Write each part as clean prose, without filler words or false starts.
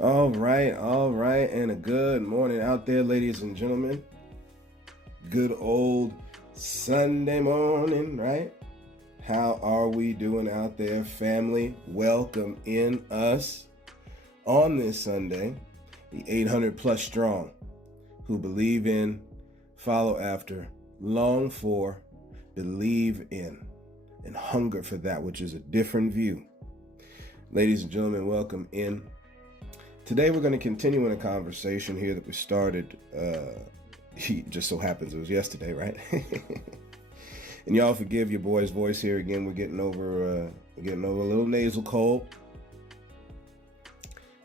All right, and a good morning out there, ladies and gentlemen. Good old Sunday morning, right? How are we doing out there, family? Welcome in us on this Sunday, the 800 plus strong who believe in, follow after, long for, believe in, and hunger for that which is a different view. Ladies and gentlemen, welcome in. Today we're going to continue in a conversation here that we started, just so happens it was yesterday, right? And y'all forgive your boy's voice here again. We're getting over a little nasal cold.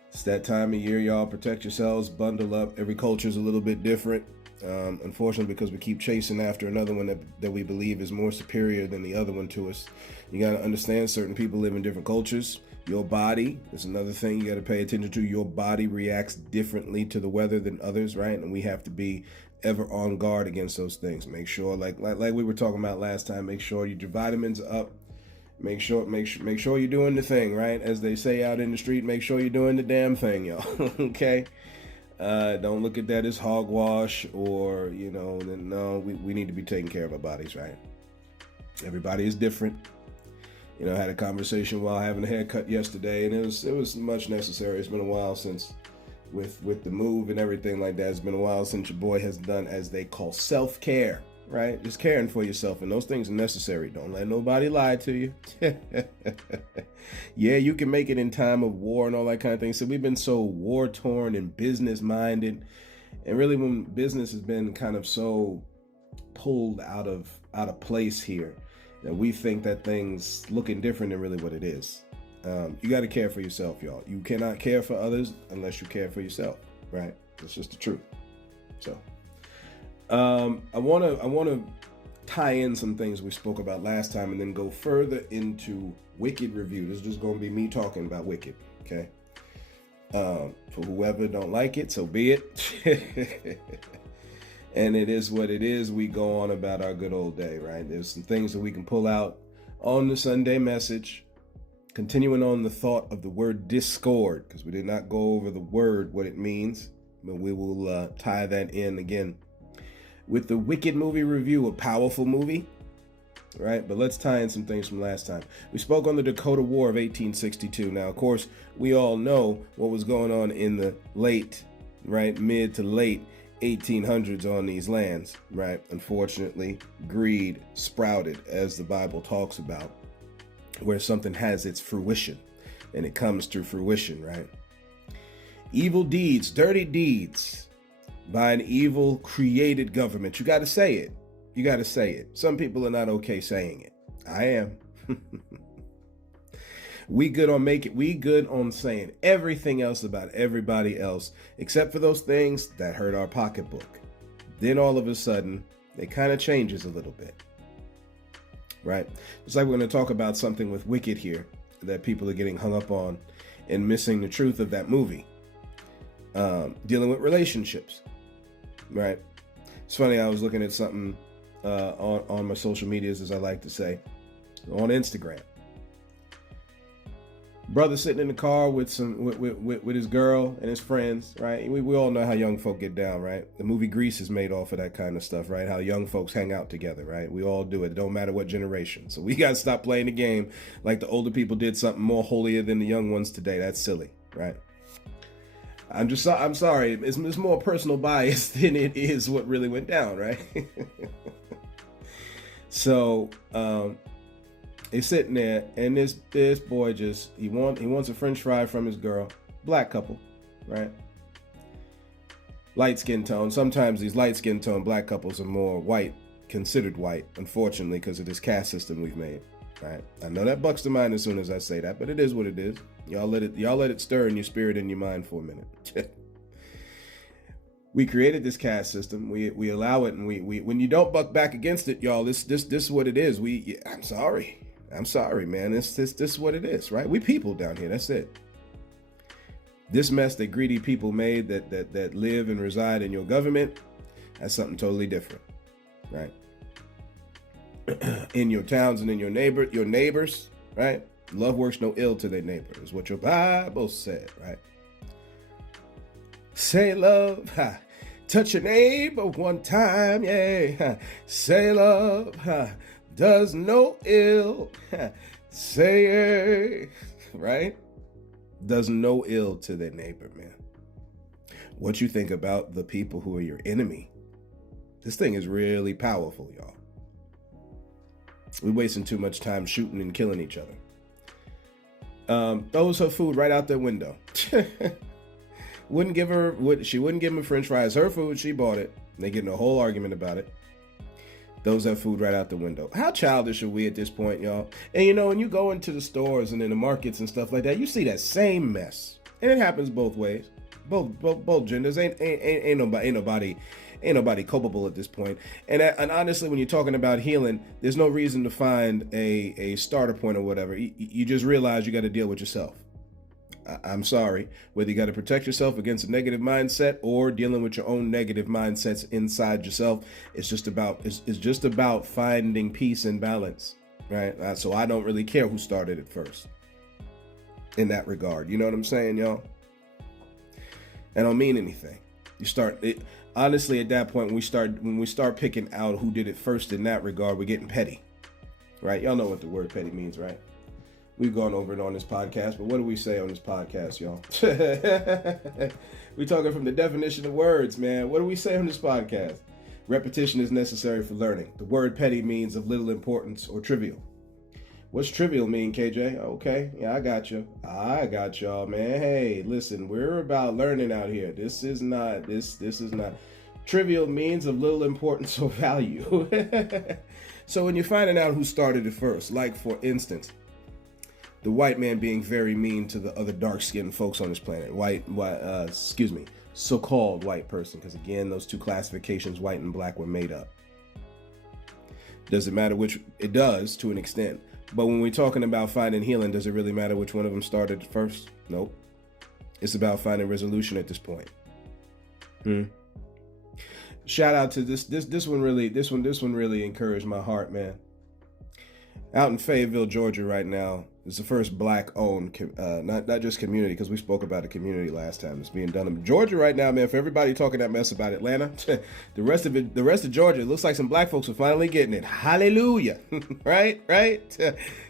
It's that time of year, y'all. Protect yourselves, bundle up. Every culture is a little bit different. Unfortunately, because we keep chasing after another one that we believe is more superior than the other one to us. You got to understand certain people live in different cultures. Your body is another thing you got to pay attention to. Your body reacts differently to the weather than others, right? And we have to be ever on guard against those things. Make sure, like we were talking about last time, make sure your vitamins are up. Make sure you're doing the thing, right? As they say out in the street, make sure you're doing the damn thing, y'all. Okay? Don't look at that as hogwash or, no, we need to be taking care of our bodies, right? Everybody is different. I had a conversation while having a haircut yesterday, and it was much necessary. It's been a while since, with the move and everything like that, it's been a while since your boy has done, as they call, self-care, right? Just caring for yourself, and those things are necessary. Don't let nobody lie to you. Yeah, you can make it in time of war and all that kind of thing. So we've been so war-torn and business-minded, and really when business has been kind of so pulled out of place here, that we think that things looking different than really what it is. You got to care for yourself, y'all. You cannot care for others unless you care for yourself, right? That's just the truth. So, I want to tie in some things we spoke about last time, and then go further into Wicked review. This is just going to be me talking about Wicked, okay? For whoever don't like it, so be it. And it is what it is. We go on about our good old day, right? There's some things that we can pull out on the Sunday message. Continuing on the thought of the word discord, because we did not go over the word, what it means, but we will tie that in again with the Wicked movie review, a powerful movie, right? But let's tie in some things from last time. We spoke on the Dakota War of 1862. Now, of course, we all know what was going on in the mid to late 1800s on these lands, right? Unfortunately, greed sprouted, as the Bible talks about, where something has its fruition, and it comes to fruition, right? Evil deeds, dirty deeds by an evil created government. You got to say it. You got to say it. Some people are not okay saying it. I am. We good on saying everything else about everybody else, except for those things that hurt our pocketbook. Then all of a sudden, it kind of changes a little bit, right? It's like we're going to talk about something with Wicked here that people are getting hung up on and missing the truth of that movie. Dealing with relationships, right? It's funny, I was looking at something on my social medias, as I like to say, on Instagram. Brother sitting in the car with his girl and his friends, right? We all know how young folk get down, right? The movie Grease is made off of that kind of stuff, right? How young folks hang out together, right? We all do it. It don't matter what generation. So we got to stop playing the game like the older people did something more holier than the young ones today. That's silly, right? I'm sorry. It's more personal bias than it is what really went down, right? So, he's sitting there, and this boy he wants a French fry from his girl. Black couple, right? Light skin tone. Sometimes these light skin tone black couples are more white, considered white, unfortunately, because of this caste system we've made, right? I know that bucks to mind as soon as I say that, but it is what it is. Y'all let it stir in your spirit and your mind for a minute. We created this caste system. We allow it, and we when you don't buck back against it, y'all, this is what it is. I'm sorry, man. This is what it is, right? We people down here. That's it. This mess that greedy people made that live and reside in your government, that's something totally different, right? In your towns and in your neighbors, right? Love works no ill to their neighbor, is what your Bible said, right? Say love, ha. Touch your neighbor one time, yeah. Ha. Say love, ha. Does no ill. Ha. Say, right? Does no ill to their neighbor, man. What you think about the people who are your enemy? This thing is really powerful, y'all. We're wasting too much time shooting and killing each other. Throws her food right out the window. She wouldn't give him French fries. Her food, she bought it. They get in a whole argument about it. Throws that food right out the window. How childish are we at this point, y'all? And when you go into the stores and in the markets and stuff like that, you see that same mess, and it happens both ways, both genders. Ain't nobody culpable at this point. And honestly, when you're talking about healing, there's no reason to find a starter point or whatever. You just realize you got to deal with yourself. I'm sorry, whether you got to protect yourself against a negative mindset or dealing with your own negative mindsets inside yourself, it's just about finding peace and balance, right? So I don't really care who started it first in that regard. You know what I'm saying, y'all? I don't mean anything. Honestly, at that point, when we start picking out who did it first in that regard, we're getting petty, right? Y'all know what the word petty means, right? We've gone over it on this podcast, but what do we say on this podcast, y'all? We're talking from the definition of words, man. What do we say on this podcast? Repetition is necessary for learning. The word petty means of little importance or trivial. What's trivial mean, KJ? Okay, yeah, I got y'all, man. Hey, listen, we're about learning out here. This is not. Trivial means of little importance or value. So when you're finding out who started it first, like for instance, the white man being very mean to the other dark-skinned folks on this planet. So-called white person, because again, those two classifications, white and black, were made up. Does it matter which? It does, to an extent. But when we're talking about finding healing, does it really matter which one of them started first? Nope. It's about finding resolution at this point. Shout out to this one really encouraged my heart, man. Out in Fayetteville, Georgia right now, it's the first black-owned, not just community, because we spoke about a community last time. It's being done in Georgia right now, man. For everybody talking that mess about Atlanta, the rest of Georgia, it looks like some black folks are finally getting it. Hallelujah, right?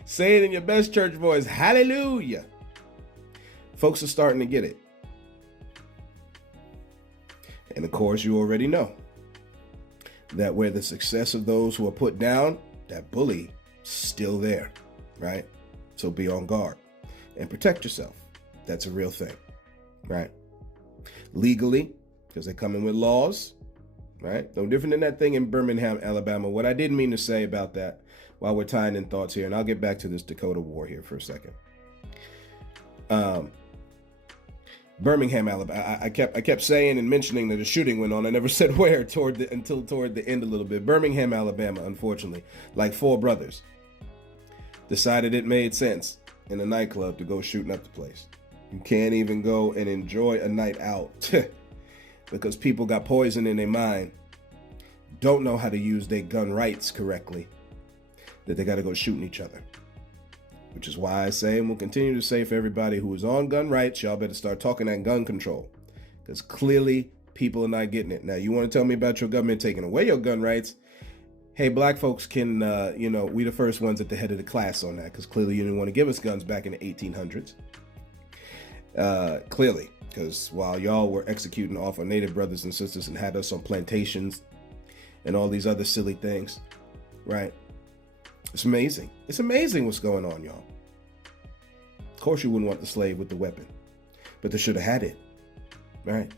Say it in your best church voice. Hallelujah. Folks are starting to get it, and of course, you already know that where the success of those who are put down, that bully still there, right? So be on guard and protect yourself. That's a real thing, right? Legally, because they come in with laws, right? No different than that thing in Birmingham, Alabama. What I didn't mean to say about that while we're tying in thoughts here, and I'll get back to this Dakota war here for a second. Birmingham, Alabama. I kept saying and mentioning that a shooting went on. I never said where until toward the end a little bit. Birmingham, Alabama, unfortunately, like four brothers decided it made sense in a nightclub to go shooting up the place. You can't even go and enjoy a night out because people got poison in their mind, don't know how to use their gun rights correctly, that they got to go shooting each other. Which is why I say, and will continue to say for everybody who is on gun rights, y'all better start talking that gun control, because clearly people are not getting it. Now, you want to tell me about your government taking away your gun rights? Hey, black folks can, we the first ones at the head of the class on that, because clearly you didn't want to give us guns back in the 1800s. Clearly, because while y'all were executing off our native brothers and sisters and had us on plantations and all these other silly things, right? It's amazing. It's amazing what's going on, y'all. Of course you wouldn't want the slave with the weapon, but they should have had it, right?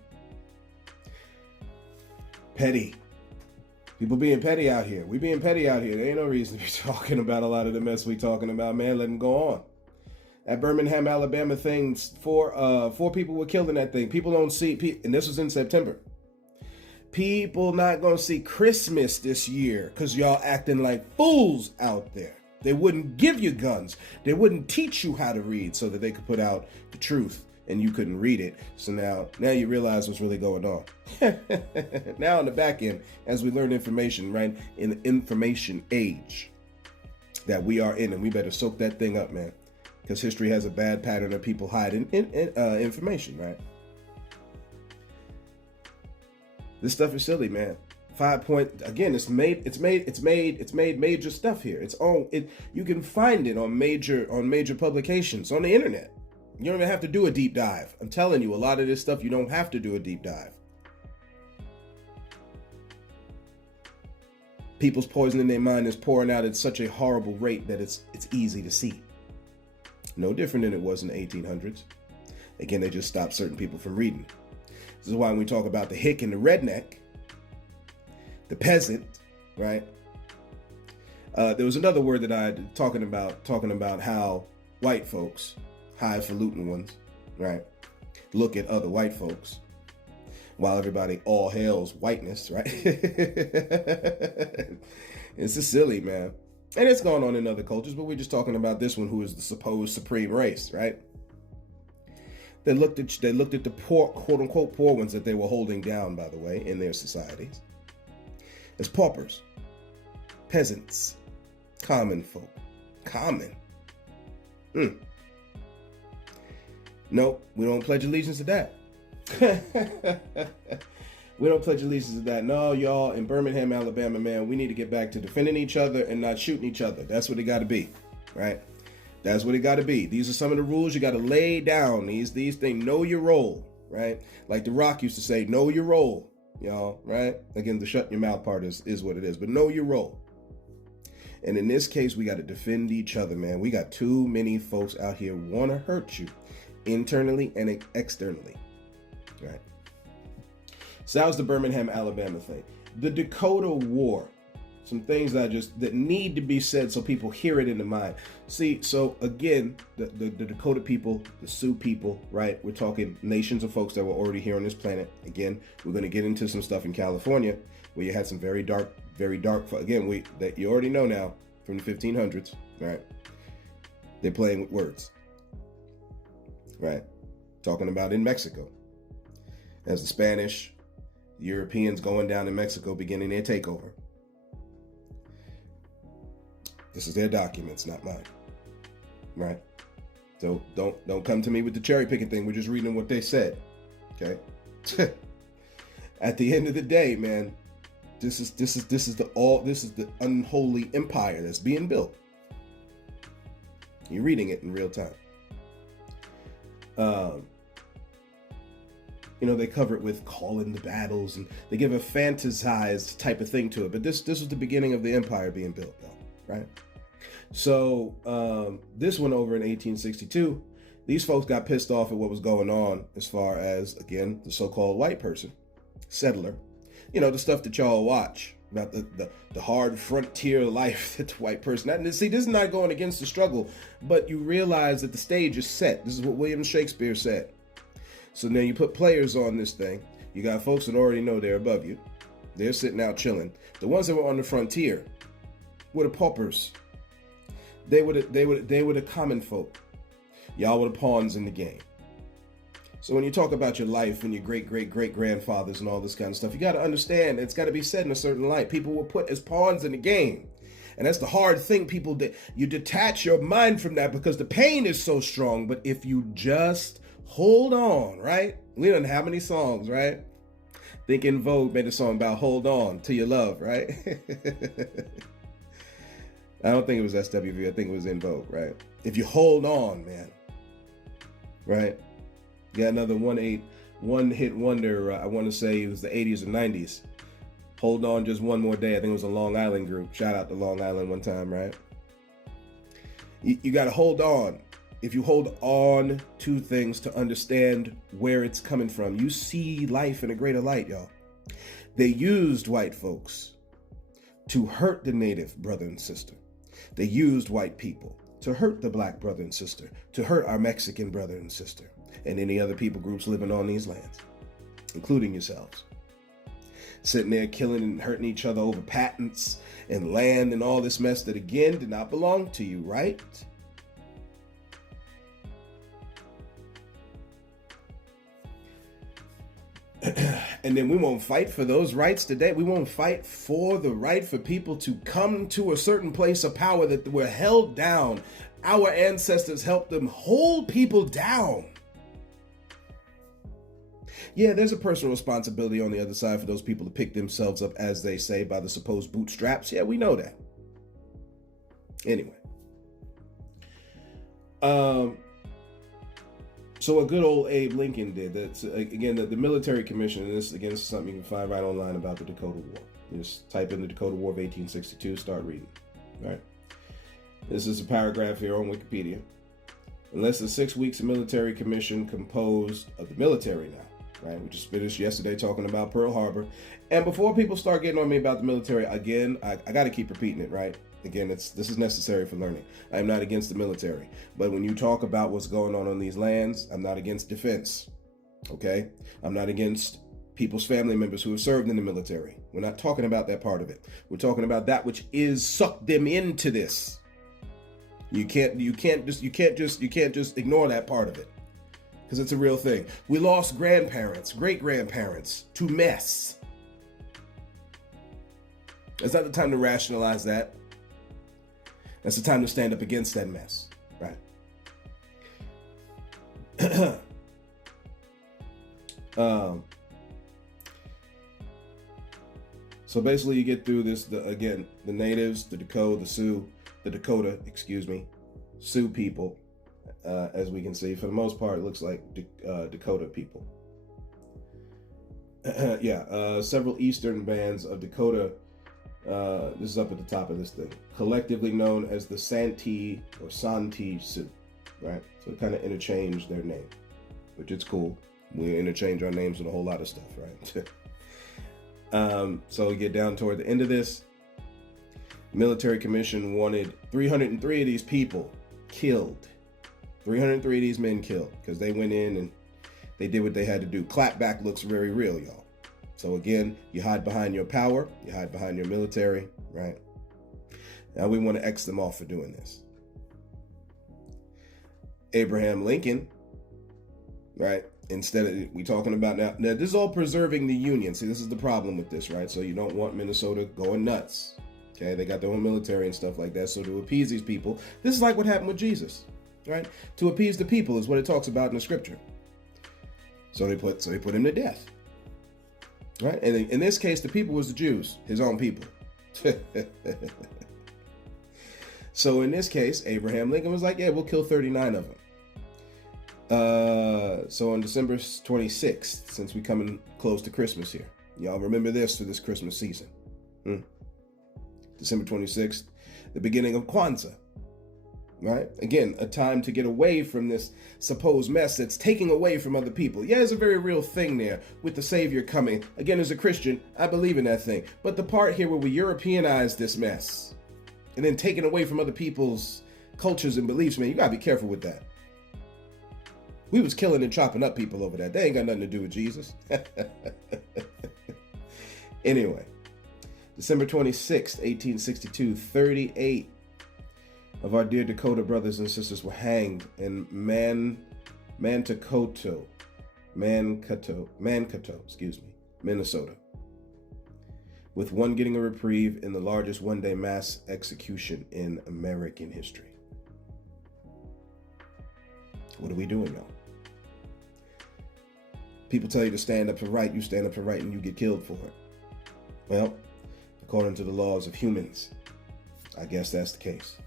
Petty. People being petty out here. We being petty out here. There ain't no reason to be talking about a lot of the mess we talking about, man. Let them go on. That Birmingham, Alabama thing, four people were killed in that thing. People don't see, and this was in September. People not gonna see Christmas this year because y'all acting like fools out there. They wouldn't give you guns. They wouldn't teach you how to read so that they could put out the truth and you couldn't read it. So now you realize what's really going on. Now on the back end, as we learn information, right, in the information age that we are in, and we better soak that thing up, man, because history has a bad pattern of people hiding information, right? This stuff is silly, man. 5 point again. It's made major stuff here. It's on it. You can find it on major publications on the internet. You don't even have to do a deep dive. I'm telling you, a lot of this stuff you don't have to do a deep dive. People's poison in their mind is pouring out at such a horrible rate that it's easy to see. No different than it was in the 1800s. Again, they just stopped certain people from reading. This is why when we talk about the hick and the redneck, the peasant, right? There was another word that I had talking about how white folks, highfalutin ones, right, look at other white folks, while everybody all hails whiteness, right? It's just silly, man. And it's going on in other cultures, but we're just talking about this one, who is the supposed supreme race, right? They looked at the poor, quote unquote, poor ones that they were holding down, by the way, in their societies, as paupers, peasants, common folk. Common. Nope, we don't pledge allegiance to that. We don't pledge allegiance to that. No, y'all, in Birmingham, Alabama, man, we need to get back to defending each other and not shooting each other. That's what it got to be, right? That's what it got to be. These are some of the rules you got to lay down. These things, know your role, right? Like The Rock used to say, know your role, y'all, right? Again, the shut your mouth part is what it is, but know your role. And in this case, we got to defend each other, man. We got too many folks out here want to hurt you internally and externally, right? So that was the Birmingham, Alabama thing. The Dakota War. Some things that need to be said so people hear it in the mind. See, so again, the Dakota people, the Sioux people, right? We're talking nations of folks that were already here on this planet. Again, we're going to get into some stuff in California where you had some very dark, again, that you already know now from the 1500s, right? They're playing with words, right? Talking about in Mexico, as the Spanish, Europeans going down in Mexico, beginning their takeover. This is their documents, not mine, right? So don't come to me with the cherry picking thing. We're just reading what they said, okay? At the end of the day, man, this is the unholy empire that's being built. You're reading it in real time. They cover it with calling the battles, and they give a fantasized type of thing to it. But this was the beginning of the empire being built, though, right? So this went over in 1862. These folks got pissed off at what was going on as far as, again, the so-called white person, settler. The stuff that y'all watch about the hard frontier life that the white person. See, this is not going against the struggle, but you realize that the stage is set. This is what William Shakespeare said. So now you put players on this thing. You got folks that already know they're above you. They're sitting out chilling. The ones that were on the frontier were the paupers. They were the common folk. Y'all were the pawns in the game. So when you talk about your life and your great-great-great-grandfathers and all this kind of stuff, you got to understand it's got to be said in a certain light. People were put as pawns in the game. And that's the hard thing, people, that you detach your mind from that because the pain is so strong. But if you just hold on, right? We don't have many songs, right? I think In Vogue made a song about hold on to your love, right? I don't think it was SWV. I think it was In Vogue, right? If you hold on, man, right? You got another one-hit wonder. I want to say it was the 80s or 90s. Hold on just one more day. I think it was a Long Island group. Shout out to Long Island one time, right? You got to hold on. If you hold on to things to understand where it's coming from, you see life in a greater light, y'all. They used white folks to hurt the native brother and sister. They used white people to hurt the black brother and sister, to hurt our Mexican brother and sister, and any other people groups living on these lands, including yourselves. Sitting there killing and hurting each other over patents and land and all this mess that, again, did not belong to you, right? And then we won't fight for those rights today. We won't fight for the right for people to come to a certain place of power that were held down. Our ancestors helped them hold people down. Yeah, there's a personal responsibility on the other side for those people to pick themselves up, as they say, by the supposed bootstraps. Yeah, we know that. Anyway. So what good old Abe Lincoln did, that's, again, the military commission, and this, again, is something you can find right online about the Dakota War. You just type in the Dakota War of 1862, start reading. All right. This is a paragraph here on Wikipedia. In less than 6 weeks, a military commission composed of the military now, right? We just finished yesterday talking about Pearl Harbor. And before people start getting on me about the military, again, I got to keep repeating it, right? Again, this is necessary for learning. I am not against the military. But when you talk about what's going on these lands, I'm not against defense, okay? I'm not against people's family members who have served in the military. We're not talking about that part of it. We're talking about that which is sucked them into this. You can't just ignore that part of it, because it's a real thing. We lost grandparents, great-grandparents to mess. It's not the time to rationalize that. That's the time to stand up against that mess, right? So basically, you get through this. The natives, the Dakota, Sioux people, as we can see, for the most part, it looks like Dakota people. Several eastern bands of Dakota. This is up at the top of this thing. Collectively known as the Santee or Santee Sioux, right? So it kind of interchanged their name, which is cool. We interchange our names with a whole lot of stuff, right? So we get down toward the end of this. Military commission wanted 303 of these people killed. 303 of these men killed because they went in and they did what they had to do. Clapback looks very real, y'all. So again, you hide behind your power, you hide behind your military, right? Now we want to X them off for doing this. Abraham Lincoln, right? Instead of, we talking about now this is all preserving the Union. See, this is the problem with this, right? So you don't want Minnesota going nuts. Okay, they got their own military and stuff like that. So to appease these people, this is like what happened with Jesus, right? To appease the people is what it talks about in the scripture. So they put him to death. Right? And in this case, the people was the Jews, his own people. So in this case, Abraham Lincoln was like, yeah, we'll kill 39 of them. So on December 26th, since we coming close to Christmas here, y'all remember this for this Christmas season. December 26th, the beginning of Kwanzaa. Right? Again, a time to get away from this supposed mess that's taking away from other people. Yeah, there's a very real thing there with the Savior coming. Again, as a Christian, I believe in that thing. But the part here where we Europeanize this mess and then taking away from other people's cultures and beliefs, man, you gotta be careful with that. We was killing and chopping up people over that. They ain't got nothing to do with Jesus. Anyway, December 26th, 1862, 38 of our dear Dakota brothers and sisters were hanged in Mankato, Minnesota, with one getting a reprieve in the largest one-day mass execution in American history. What are we doing, y'all? People tell you to stand up for right, you stand up for right, and you get killed for it. Well, according to the laws of humans, I guess that's the case.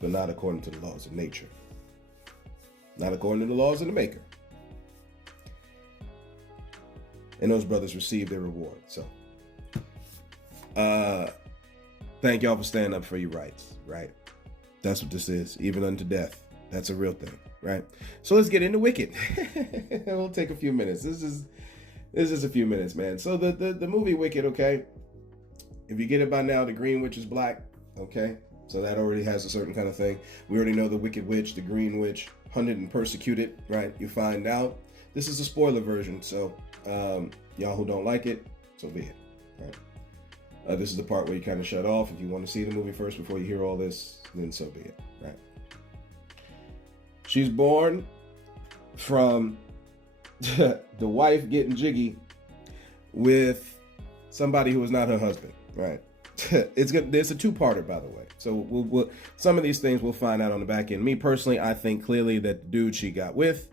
But not according to the laws of nature. Not according to the laws of the Maker. And those brothers received their reward. So, thank y'all for standing up for your rights, right? That's what this is, even unto death. That's a real thing, right? So let's get into Wicked. It'll take a few minutes. This is a few minutes, man. So the movie Wicked, okay? If you get it by now, the Green Witch is black, okay? So that already has a certain kind of thing. We already know the Wicked Witch, the Green Witch, hunted and persecuted, right? You find out. This is a spoiler version, so y'all who don't like it, so be it, right? This is the part where you kind of shut off. If you want to see the movie first before you hear all this, then so be it, right? She's born from the wife getting jiggy with somebody who is not her husband, right? It's good. There's a two-parter, by the way. So we'll some of these things we'll find out on the back end. Me personally, I think clearly that the dude she got with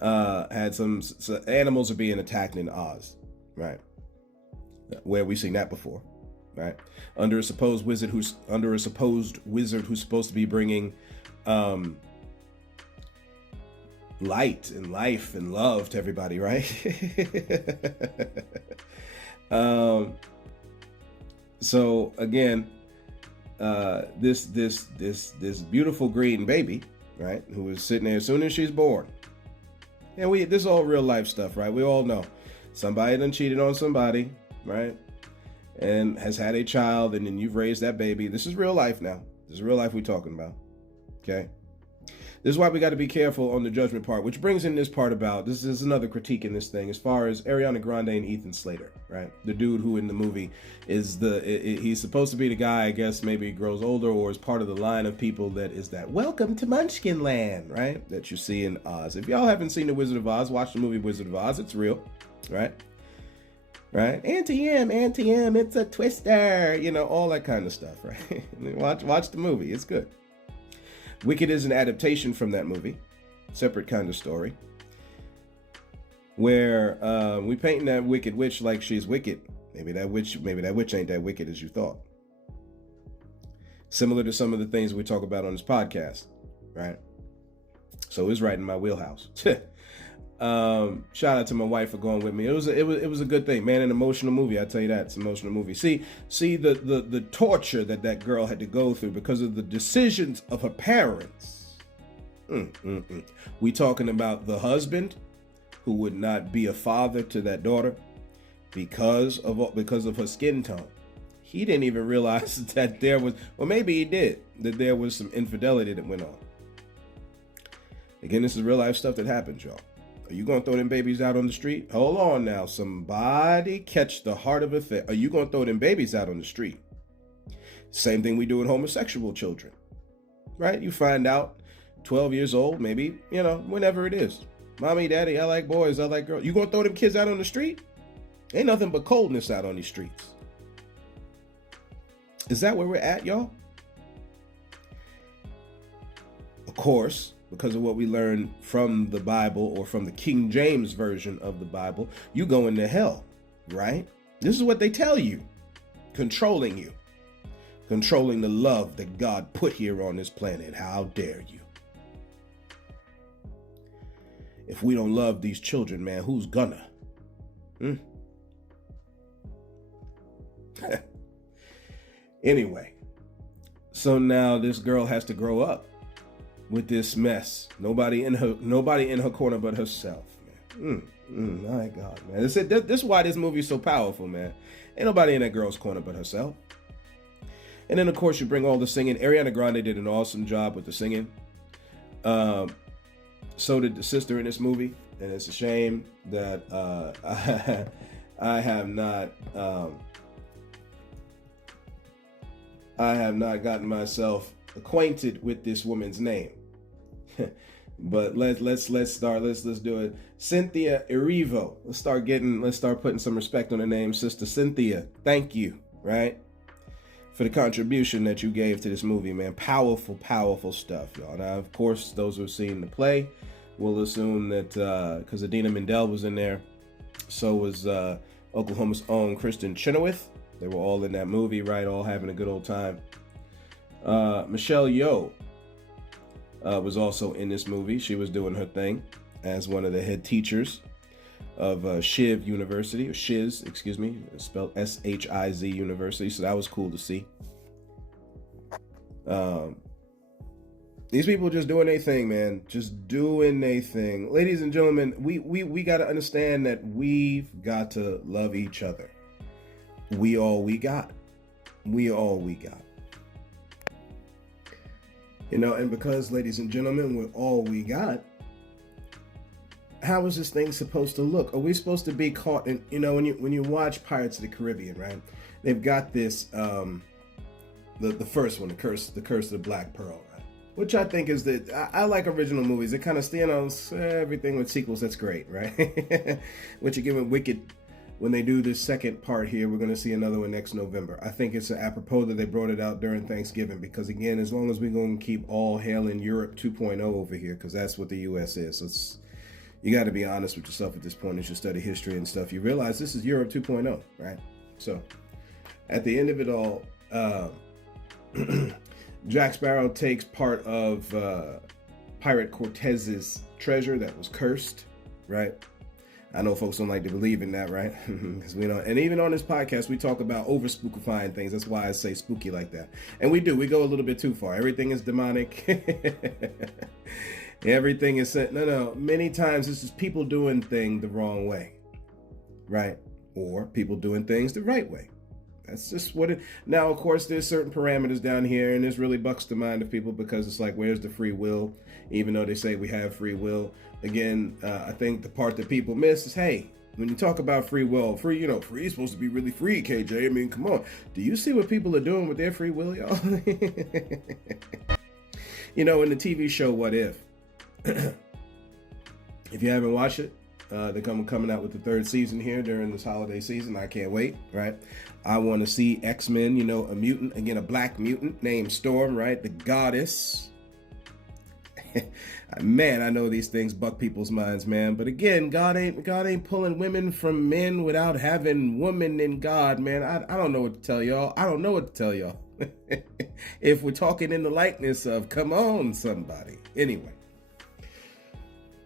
had some animals are being attacked in Oz, right? Where we seen that before, right? Under a supposed wizard who's supposed to be bringing light and life and love to everybody, right? So again, this beautiful green baby, right, who was sitting there as soon as she's born. And this is all real life stuff, right? We all know somebody done cheated on somebody, right? And has had a child, and then you've raised that baby. This is real life now. This is real life we're talking about. Okay. This is why we got to be careful on the judgment part, which brings in this part about, this is another critique in this thing, as far as Ariana Grande and Ethan Slater, right? The dude who in the movie is he's supposed to be the guy, I guess maybe grows older or is part of the line of people that is that welcome to Munchkin Land, right? That you see in Oz. If y'all haven't seen The Wizard of Oz, watch the movie Wizard of Oz. It's real, right? Right? Auntie M, it's a twister, you know, all that kind of stuff, right? Watch the movie. It's good. Wicked is an adaptation from that movie, separate kind of story, where we painting that wicked witch like she's wicked. Maybe that witch ain't that wicked as you thought. Similar to some of the things we talk about on this podcast, right? So it's right in my wheelhouse. Shout out to my wife for going with me. It was a good thing, man. An emotional movie, I tell you that. It's an emotional movie. See the torture that girl had to go through because of the decisions of her parents. We talking about the husband who would not be a father to that daughter because of her skin tone. He didn't even realize that there was, or maybe he did, that there was some infidelity that went on. Again, this is real life stuff that happens, y'all. Are you going to throw them babies out on the street? Hold on now. Somebody catch the heart of a thing. Are you going to throw them babies out on the street? Same thing we do with homosexual children, right? You find out 12 years old, maybe, you know, whenever it is. Mommy, daddy, I like boys, I like girls. You going to throw them kids out on the street? Ain't nothing but coldness out on these streets. Is that where we're at, y'all? Of course, because of what we learned from the Bible or from the King James version of the Bible, you going to hell, right? This is what they tell you. Controlling you. Controlling the love that God put here on this planet. How dare you? If we don't love these children, man, who's gonna? Anyway, so now this girl has to grow up with this mess. Nobody in her corner but herself, man. My God, man. This is why this movie is so powerful, man. Ain't nobody in that girl's corner but herself. And then, of course, you bring all the singing. Ariana Grande did an awesome job with the singing. So did the sister in this movie. And it's a shame that I have not gotten myself acquainted with this woman's name. But let's do it. Cynthia Erivo. Let's start putting some respect on the name. Sister Cynthia, thank you, right? For the contribution that you gave to this movie, man. Powerful, powerful stuff, y'all. Now, of course, those who have seen the play will assume that because Idina Menzel was in there, so was Oklahoma's own Kristen Chenoweth. They were all in that movie, right? All having a good old time. Michelle Yeoh was also in this movie. She was doing her thing as one of the head teachers of Shiv University, or Shiz, excuse me, spelled Shiz University. So that was cool to see. These people just doing their thing, man. Just doing their thing. Ladies and gentlemen, we got to understand that we've got to love each other. We all we got. We all we got. You know, and because, ladies and gentlemen, we're all we got, how is this thing supposed to look? Are we supposed to be caught in, you know, when you watch Pirates of the Caribbean, right? They've got this, the first one, the curse of the Black Pearl, right? Which I think is I like original movies. They kind of stand on everything with sequels. That's great, right? Which you give it Wicked. When they do this second part here, we're going to see another one next November. I think it's apropos that they brought it out during Thanksgiving because, again, as long as we're going to keep all hail in Europe 2.0 over here, because that's what the U.S. is. So it's, you got to be honest with yourself at this point as you study history and stuff. You realize this is Europe 2.0, right? So at the end of it all, Jack Sparrow takes part of Pirate Cortez's treasure that was cursed, right? I know folks don't like to believe in that, right? Because we don't. And even on this podcast, we talk about over spookifying things. That's why I say spooky like that. And we do. We go a little bit too far. Everything is demonic. Everything is no. Many times it's just people doing things the wrong way, right? Or people doing things the right way. That's just what it. Now, of course, there's certain parameters down here, and this really bucks the mind of people because it's like, where's the free will? Even though they say we have free will. Again, I think the part that people miss is, hey, when you talk about free will, free is supposed to be really free, KJ. I mean, come on. Do you see what people are doing with their free will, y'all? In the TV show What If? If you haven't watched it, they're coming out with the 3rd season here during this holiday season. I can't wait, right? I want to see X-Men, a mutant, again, a black mutant named Storm, right? The goddess. Man, I know these things buck people's minds, man. But again, God ain't pulling women from men without having woman in God, man. I don't know what to tell y'all. I don't know what to tell y'all. If we're talking in the likeness of, come on, somebody. Anyway.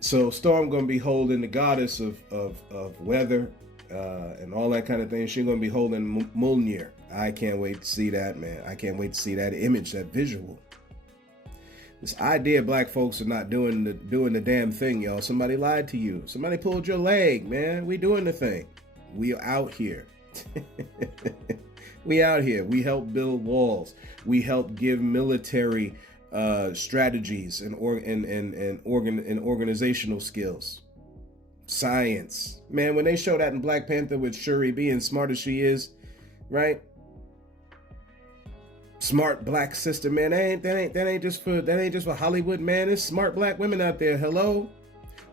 So Storm going to be holding the goddess of weather and all that kind of thing. She's going to be holding Mjolnir. I can't wait to see that, man. I can't wait to see that image, that visual. This idea black folks are not doing the damn thing, y'all. Somebody lied to you. Somebody pulled your leg, man. We doing the thing. We are out here. We out here. We help build walls. We help give military strategies and organizational skills. Science. Man, when they show that in Black Panther with Shuri being smart as she is, right? Smart black sister, man. That ain't just for Hollywood, man. There's smart black women out there. Hello.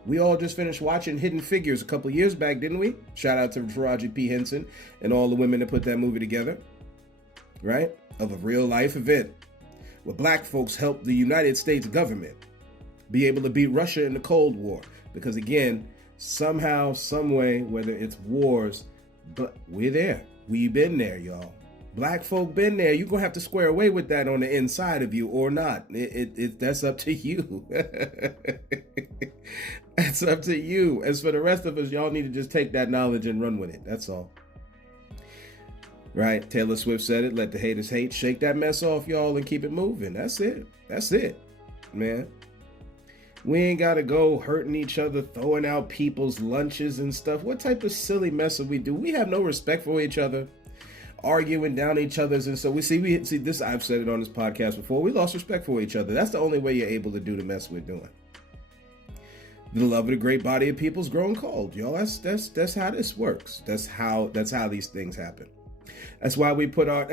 We all just finished watching Hidden Figures a couple years back, didn't we? Shout out to Taraji P. Henson and all the women that put that movie together, right? Of a real life event where black folks helped the United States government be able to beat Russia in the Cold War. Because again, somehow, some way, whether it's wars, but we're there. We've been there, y'all. Black folk been there. You're going to have to square away with that on the inside of you or not. That's up to you. That's up to you. As for the rest of us, y'all need to just take that knowledge and run with it. That's all. Right? Taylor Swift said it. Let the haters hate. Shake that mess off, y'all, and keep it moving. That's it. That's it, man. We ain't got to go hurting each other, throwing out people's lunches and stuff. What type of silly mess do we do? We have no respect for each other. Arguing down each other's, and so we see this. I've said it on this podcast before. We lost respect for each other. That's the only way you're able to do the mess we're doing. The love of the great body of people's grown cold, y'all. That's how this works. That's how these things happen. That's why we put our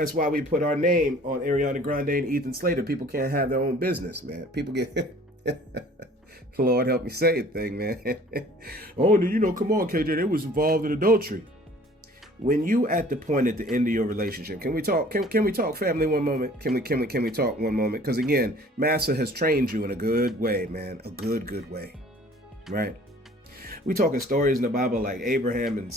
name on Ariana Grande and Ethan Slater. People can't have their own business, man. People get. Lord help me say it, thing, man. Oh, come on, KJ. They was involved in adultery. When you at the point at the end of your relationship, can we talk? Can we talk family one moment? Can we talk one moment? Because again, Massa has trained you in a good way, man, a good way, right? We talking stories in the Bible like Abraham and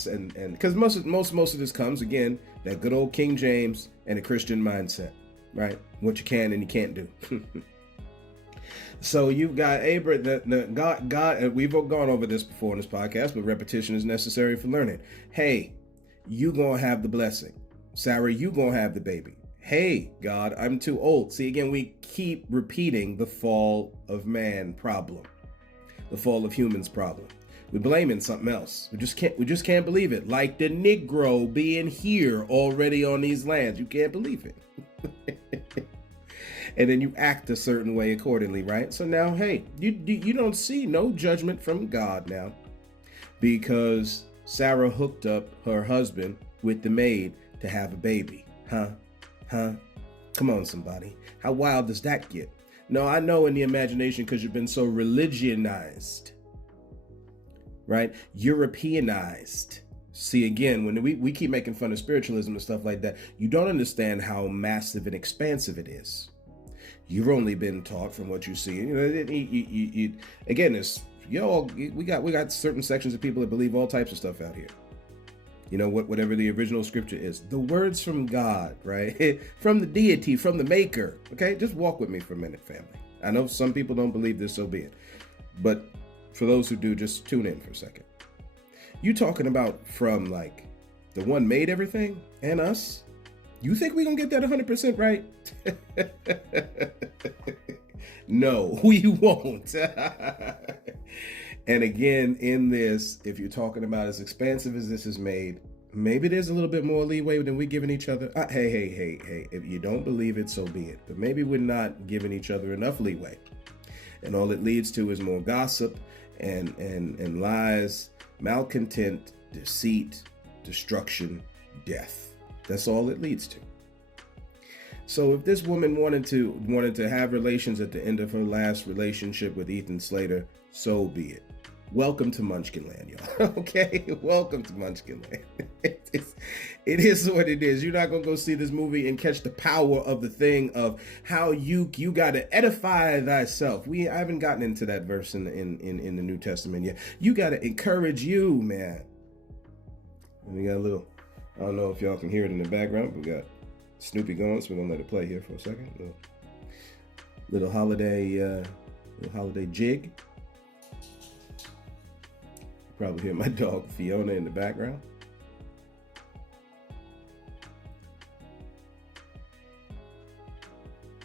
because most of this comes again that good old King James and a Christian mindset, right? What you can and you can't do. So you've got Abraham, God. We've gone over this before in this podcast, but repetition is necessary for learning. Hey. You gonna have the blessing. Sarah, you gonna have the baby. Hey, God, I'm too old. See, again, we keep repeating the fall of man problem. The fall of humans problem. We're blaming something else. We just can't believe it. Like the Negro being here already on these lands. You can't believe it. And then you act a certain way accordingly, right? So now, hey, you don't see no judgment from God now because Sarah hooked up her husband with the maid to have a baby. Huh? Come on, somebody. How wild does that get? No, I know in the imagination because you've been so religionized, right? Europeanized. See, again, when we keep making fun of spiritualism and stuff like that, you don't understand how massive and expansive it is. You've only been taught from what you see. Again, there's Yo, we got certain sections of people that believe all types of stuff out here. You know, whatever the original scripture is, the words from God, right? From the deity, from the maker. Okay, just walk with me for a minute, family. I know some people don't believe this, so be it. But for those who do, just tune in for a second. You talking about from like the one made everything and us? You think we gonna get that 100% right? No, we won't. And again, in this, if you're talking about as expansive as this is made, maybe there's a little bit more leeway than we're giving each other. Hey. If you don't believe it, so be it. But maybe we're not giving each other enough leeway. And all it leads to is more gossip and lies, malcontent, deceit, destruction, death. That's all it leads to. So if this woman wanted to have relations at the end of her last relationship with Ethan Slater, so be it. Welcome to Munchkin Land, y'all. Okay? Welcome to Munchkin Land. It is what it is. You're not going to go see this movie and catch the power of the thing of how you got to edify thyself. I haven't gotten into that verse in the New Testament yet. You got to encourage you, man. And we got a little, I don't know if y'all can hear it in the background, but we got Snoopy going, so we're going to let it play here for a second. Little holiday jig. Probably hear my dog Fiona in the background.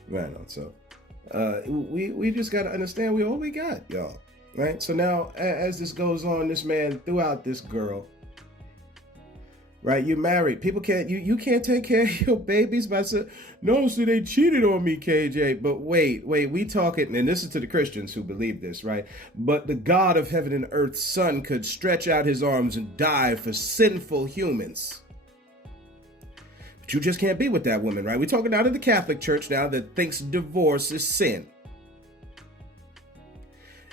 Right on. So we just got to understand we all we got, y'all. Right. So now as this goes on, this man threw out this girl. Right, you're married. People can't you can't take care of your babies by saying, no, so they cheated on me, KJ. But wait, we talking, and this is to the Christians who believe this, right? But the God of heaven and earth's son could stretch out his arms and die for sinful humans. But you just can't be with that woman, right? We're talking out of the Catholic Church now that thinks divorce is sin.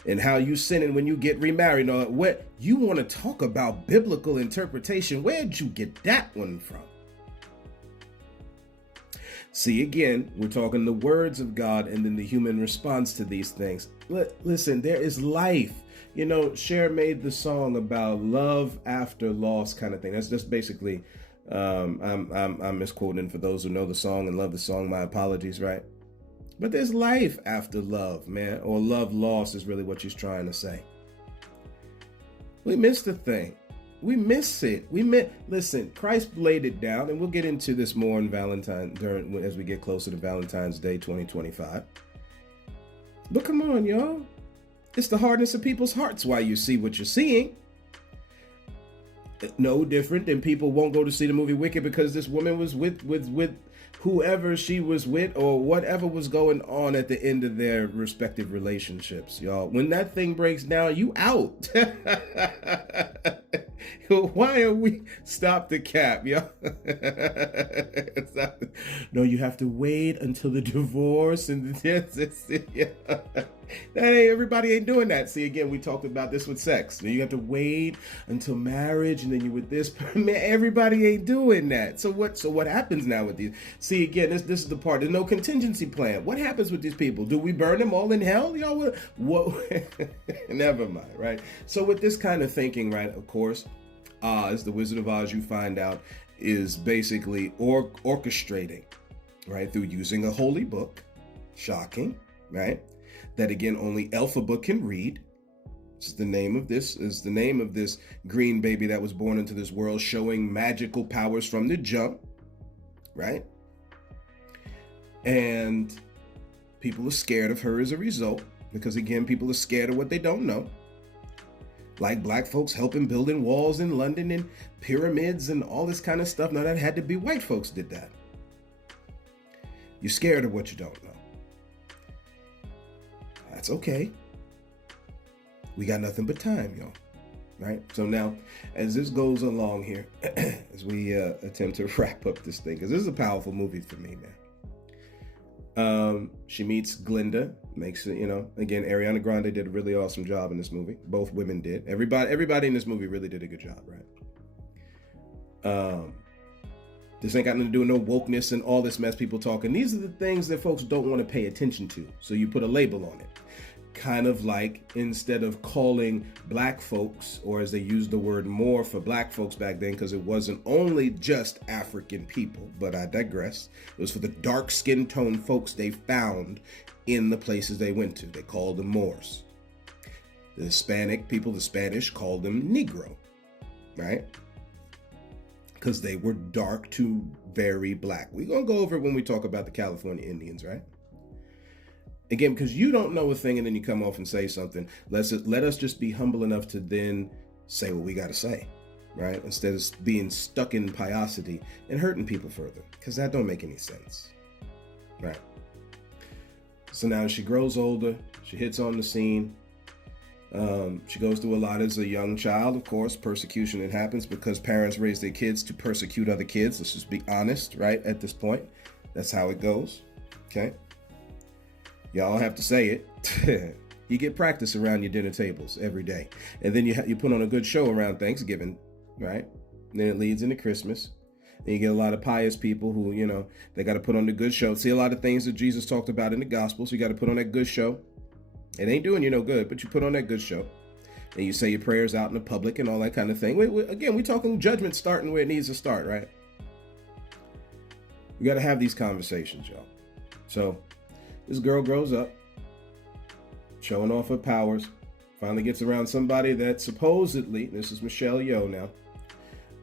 And how you sinning when you get remarried. Now, what you want to talk about biblical interpretation? Where'd you get that one from? See, again, we're talking the words of God and then the human response to these things. Listen, there is life. You know, Cher made the song about love after loss kind of thing. That's just basically, I'm misquoting for those who know the song and love the song. My apologies, right? But there's life after love, man, or love lost is really what she's trying to say. We missed the thing. We miss it. Listen, Christ laid it down, and we'll get into this more in as we get closer to Valentine's Day 2025. But come on, y'all. It's the hardness of people's hearts why you see what you're seeing. No different than people won't go to see the movie Wicked because this woman was with whoever she was with or whatever was going on at the end of their respective relationships, y'all. When that thing breaks down, you out. Why are we stop the cap, y'all? No, you have to wait until the divorce and everybody ain't doing that. See, again, we talked about this with sex. You have to wait until marriage and then you with this. Man, everybody ain't doing that. So what happens now with these? See, again, this is the part. There's no contingency plan. What happens with these people? Do we burn them all in hell? Y'all, what? Never mind, right? So with this kind of thinking, right, of course, Oz, the Wizard of Oz, you find out, is basically orchestrating, right, through using a holy book. Shocking, right? That again, only Elphaba can read. Is the name of this green baby that was born into this world, showing magical powers from the jump, right? And people are scared of her as a result, because again, people are scared of what they don't know. Like black folks helping building walls in London and pyramids and all this kind of stuff. Now that had to be white folks did that. You're scared of what you don't know. That's okay. We got nothing but time, y'all. Right? So now, as this goes along here, as we attempt to wrap up this thing, because this is a powerful movie for me, man. She meets Glinda, makes it, again, Ariana Grande did a really awesome job in this movie. Both women did. Everybody in this movie really did a good job, right? This ain't got nothing to do with no wokeness and all this mess people talking. These are the things that folks don't want to pay attention to. So you put a label on it. kind of like, instead of calling black folks, or as they used the word more for black folks back then, because it wasn't only just African people, but I digress. It was for the dark skin tone folks they found in the places they went to. They called them Moors. The Hispanic people, the Spanish, called them Negro, right? Because they were dark to very black. We're going to go over it when we talk about the California Indians, right? Again, because you don't know a thing and then you come off and say something. Let us just be humble enough to then say what we got to say, right? Instead of being stuck in piosity and hurting people further, because that don't make any sense, right? So now she grows older, she hits on the scene. She goes through a lot as a young child, of course. Persecution, it happens because parents raise their kids to persecute other kids. Let's just be honest, right? At this point, that's how it goes, okay? Y'all have to say it. You get practice around your dinner tables every day. And then you put on a good show around Thanksgiving, right? And then it leads into Christmas. Then you get a lot of pious people who, they got to put on the good show. See a lot of things that Jesus talked about in the Gospels. You got to put on that good show. It ain't doing you no good, but you put on that good show. And you say your prayers out in the public and all that kind of thing. Again, we're talking judgment starting where it needs to start, right? We got to have these conversations, y'all. So this girl grows up, showing off her powers, finally gets around somebody that supposedly, this is Michelle Yeoh now,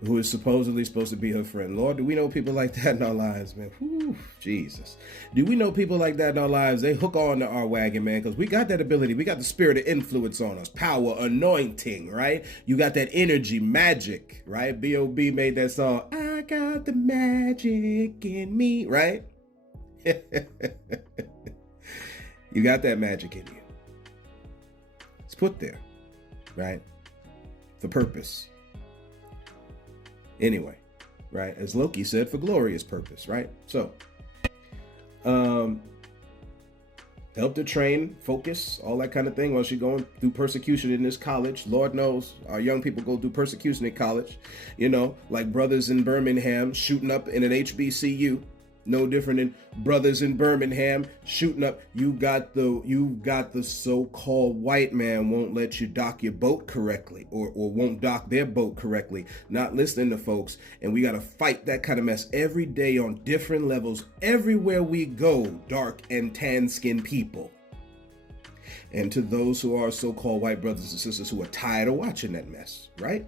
who is supposedly supposed to be her friend. Lord, do we know people like that in our lives, man? Whew, Jesus. Do we know people like that in our lives? They hook on to our wagon, man, because we got that ability. We got the spirit of influence on us, power, anointing, right? You got that energy, magic, right? B.O.B. made that song, I got the magic in me, right? You got that magic in you. It's put there, right? For purpose. Anyway, right? As Loki said, for glorious purpose, right? So, help to train, focus, all that kind of thing while she's going through persecution in this college. Lord knows our young people go through persecution in college, like brothers in Birmingham shooting up in an HBCU. No different than brothers in Birmingham shooting up. You got the so-called white man won't let you dock your boat correctly, or won't dock their boat correctly, not listening to folks. And we got to fight that kind of mess every day on different levels, everywhere we go, dark and tan-skinned people. And to those who are so-called white brothers and sisters who are tired of watching that mess, right?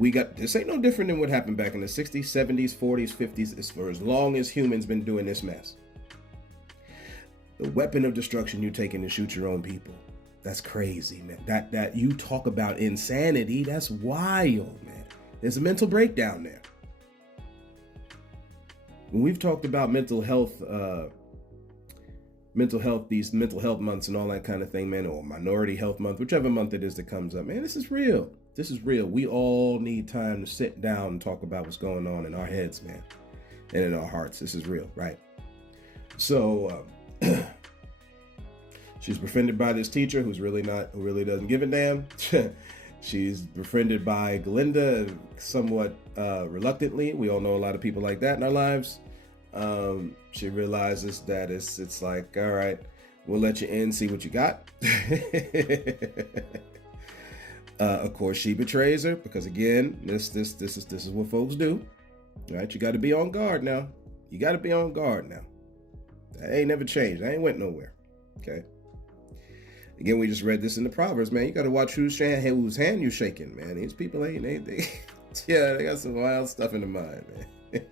This ain't no different than what happened back in the 60s, 70s, 40s, 50s. It's for as long as humans been doing this mess. The weapon of destruction you taking to shoot your own people. That's crazy, man. That you talk about insanity. That's wild, man. There's a mental breakdown there. When we've talked about mental health, these mental health months and all that kind of thing, man, or minority health month, whichever month it is that comes up, man, this is real. This is real. We all need time to sit down and talk about what's going on in our heads, man, and in our hearts. This is real, right? So she's befriended by this teacher who really doesn't give a damn. She's befriended by Glinda somewhat reluctantly. We all know a lot of people like that in our lives. She realizes that it's like, all right, we'll let you in, see what you got. Of course, she betrays her because, again, this is what folks do, right? You got to be on guard now. You got to be on guard now. That ain't never changed. That ain't went nowhere. Okay. Again, we just read this in the Proverbs, man. You got to watch whose hand you shaking, man. These people they got some wild stuff in the mind, man.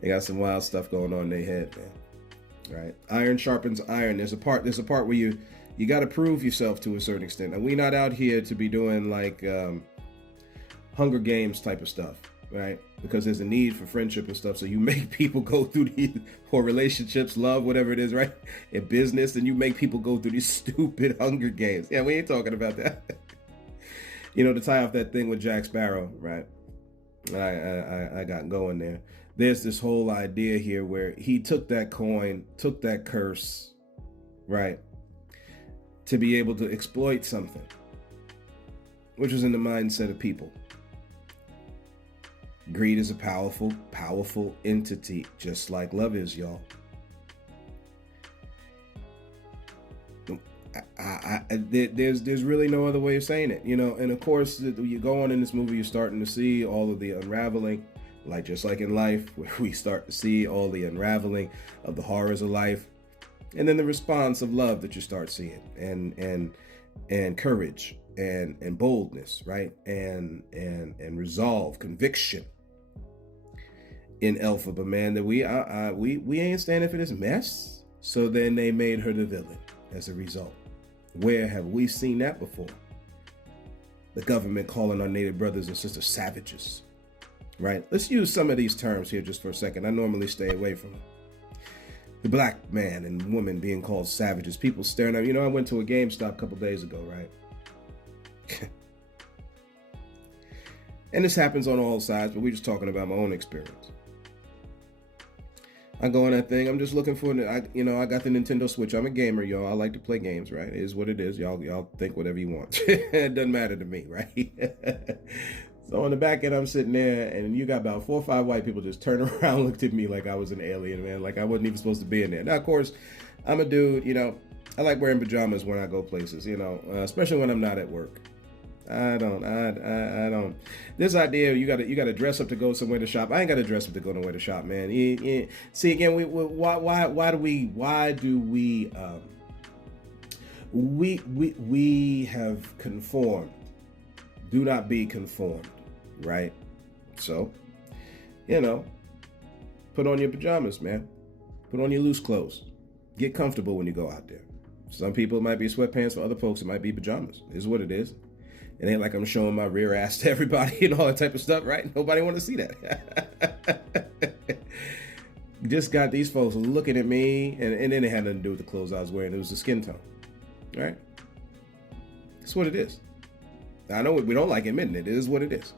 They got some wild stuff going on in their head, man. Right? Iron sharpens iron. There's a part where you got to prove yourself to a certain extent. And we're not out here to be doing like Hunger Games type of stuff, right? Because there's a need for friendship and stuff. So you make people go through these, or relationships, love, whatever it is, right? In business, and you make people go through these stupid Hunger Games. Yeah, we ain't talking about that. To tie off that thing with Jack Sparrow, right? I got going there. There's this whole idea here where he took that coin, took that curse, right? To be able to exploit something, which was in the mindset of people. Greed is a powerful, powerful entity, just like love is, y'all. there's really no other way of saying it, you know. And of course, you go on in this movie, you're starting to see all of the unraveling, like just like in life, where we start to see all the unraveling of the horrors of life, and then the response of love that you start seeing, and courage and boldness, right, and resolve, conviction in Elphaba, man. That we ain't standing for this mess. So then they made her the villain as a result. Where have we seen that before? The government calling our native brothers and sisters savages, right? Let's use some of these terms here just for a second. I normally stay away from them. The black man and woman being called savages, people staring at, you know, I went to a GameStop a couple days ago, right? And this happens on all sides, but we're just talking about my own experience. I go in that thing. I'm just looking for, I got the Nintendo Switch. I'm a gamer, y'all. I like to play games, right? It is what it is. Y'all think whatever you want. It doesn't matter to me, right? So on the back end, I'm sitting there, and you got about 4 or 5 white people just turned around, looked at me like I was an alien, man. Like I wasn't even supposed to be in there. Now, of course, I'm a dude. You know, I like wearing pajamas when I go places. You know, especially when I'm not at work. I don't. This idea you gotta dress up to go somewhere to shop. I ain't gotta dress up to go nowhere to shop, man. See again, why do we have conformed? Do not be conformed, right? So, you know, put on your pajamas, man. Put on your loose clothes. Get comfortable when you go out there. Some people it might be sweatpants. For other folks, it might be pajamas. It is what it is. It ain't like I'm showing my rear ass to everybody and all that type of stuff, right? Nobody want to see that. Just got these folks looking at me, and then it had nothing to do with the clothes I was wearing. It was the skin tone, right? That's what it is. I know we don't like admitting it. It is what it is.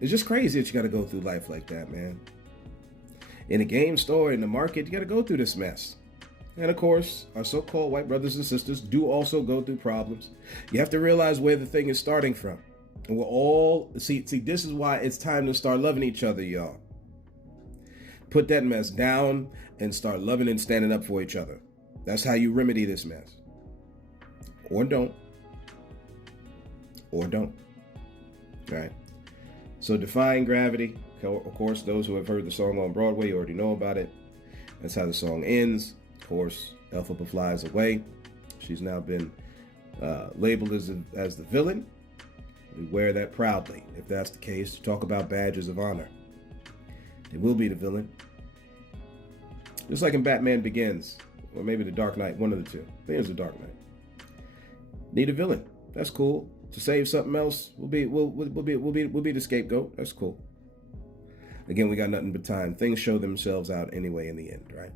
It's just crazy that you got to go through life like that, man. In a game store, in the market, you got to go through this mess. And of course, our so-called white brothers and sisters do also go through problems. You have to realize where the thing is starting from. And we're all, see, this is why it's time to start loving each other, y'all. Put that mess down and start loving and standing up for each other. That's how you remedy this mess. Or don't. Or don't. All right. So Defying Gravity, of course, those who have heard the song on Broadway already know about it. That's how the song ends. Of course, Elphaba flies away. She's now been labeled as the villain. We wear that proudly. If that's the case, talk about badges of honor. It will be the villain. Just like in Batman Begins, or maybe The Dark Knight, one of the two. I think it was The Dark Knight. Need a villain. That's cool. To save something else, we'll be the scapegoat. That's cool. Again, we got nothing but time. Things show themselves out anyway in the end, right?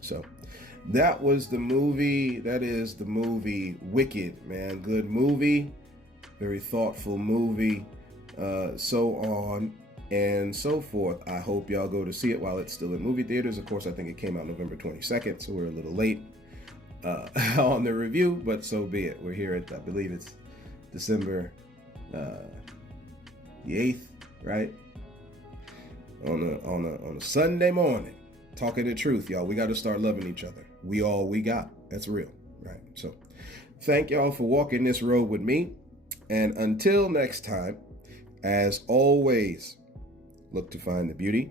So that was the movie. That is the movie Wicked, man. Good movie. Very thoughtful movie. So on and so forth. I hope y'all go to see it while it's still in movie theaters. Of course, I think it came out November 22nd, so we're a little late on the review, but so be it. We're here at, I believe it's December the 8th, right? On a Sunday morning. Talking the truth, y'all. We got to start loving each other. We got. That's real, right? So thank y'all for walking this road with me. And until next time, as always, look to find the beauty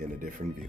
in a different view.